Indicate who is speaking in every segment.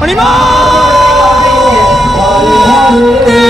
Speaker 1: 降ります。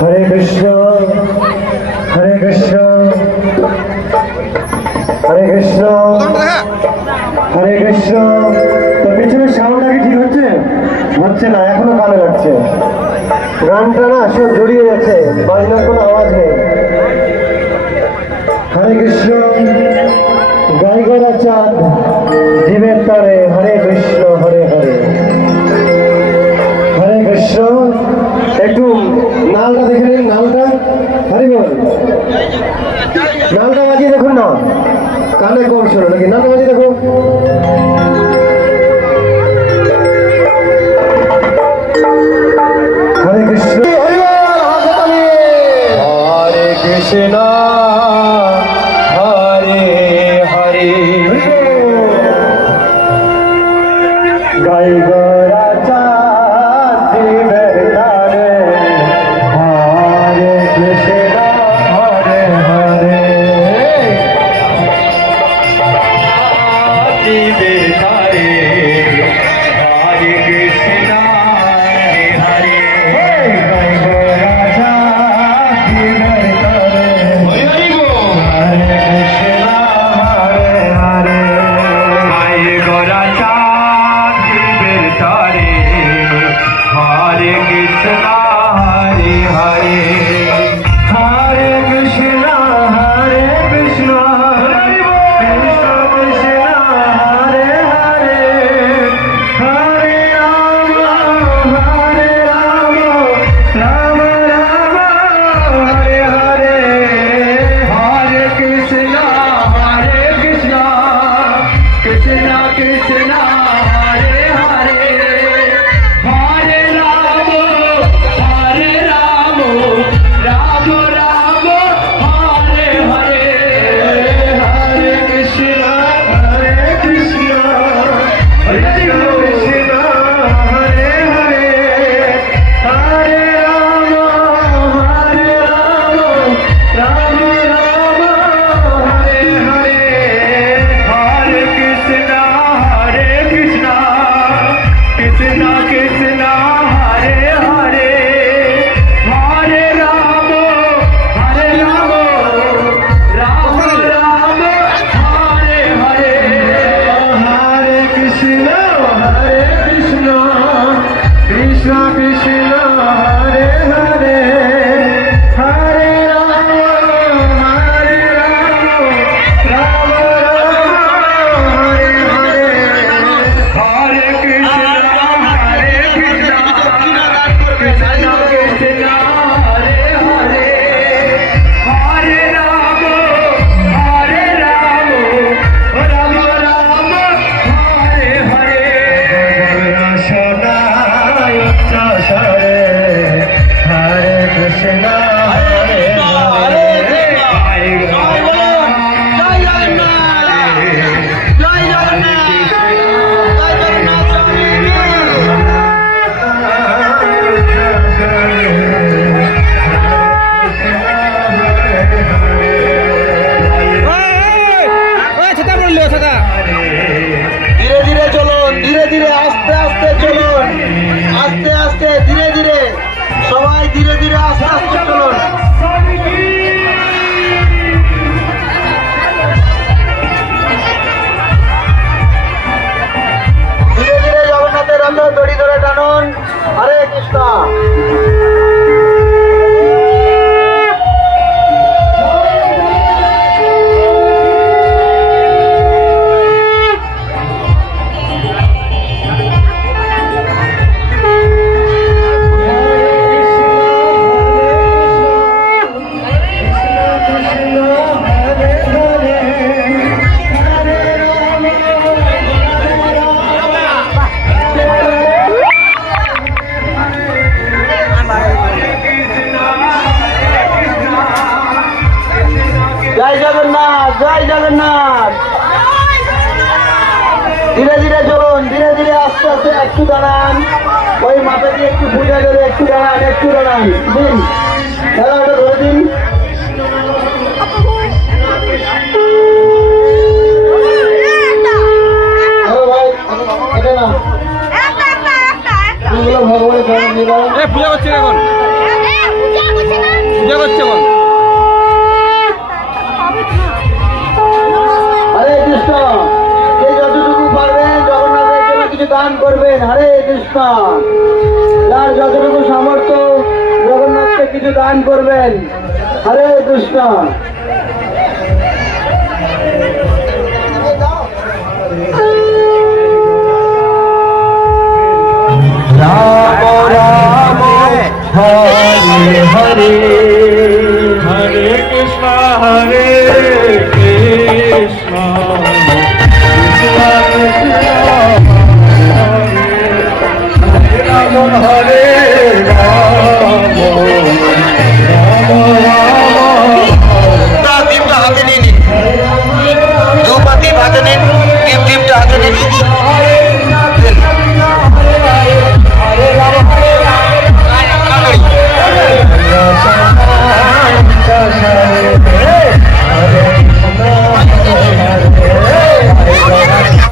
Speaker 2: হরে কৃষ্ণ হরে কৃষ্ণ হরে কৃষ্ণ হরে কৃষ্ণ। তো পিছনের সাউন্ডটা কি ঠিক হচ্ছে? হচ্ছে না, এখনও কানে লাগছে। গানটা না সব জড়িয়ে যাচ্ছে বাজনার কোনো আওয়াজ নেই। হরে কৃষ্ণ গাইগরা চাঁদ বল নালটা বাজিয়ে দেখুন না। কানে কম শোনো নাকি? নালটা বাজিয়ে দেখো হরে কৃষ্ণ। হরে বল জয় জগন্নাথ।
Speaker 1: ধীরে ধীরে চলুন ধীরে
Speaker 2: ধীরে আস্তে আস্তে একটু দাঁড়ান। ওই মাথা দিয়ে একটু
Speaker 1: পূজা
Speaker 2: করে একটু দাঁড়ান একটু দাঁড়ান। দিন দাঁড়া ধরে দিন। ভগবানের
Speaker 3: পূজা করছে এখন। পূজা করছে এখন।
Speaker 2: করবেন হরে কৃষ্ণ। যার যতটুকু সামর্থ্য জগন্নাথকে কিছু দান করবেন। হরে কৃষ্ণ।
Speaker 1: রাম রাম হরে হরে।
Speaker 3: হরে কৃষ্ণ হরে কৃষ্ণ।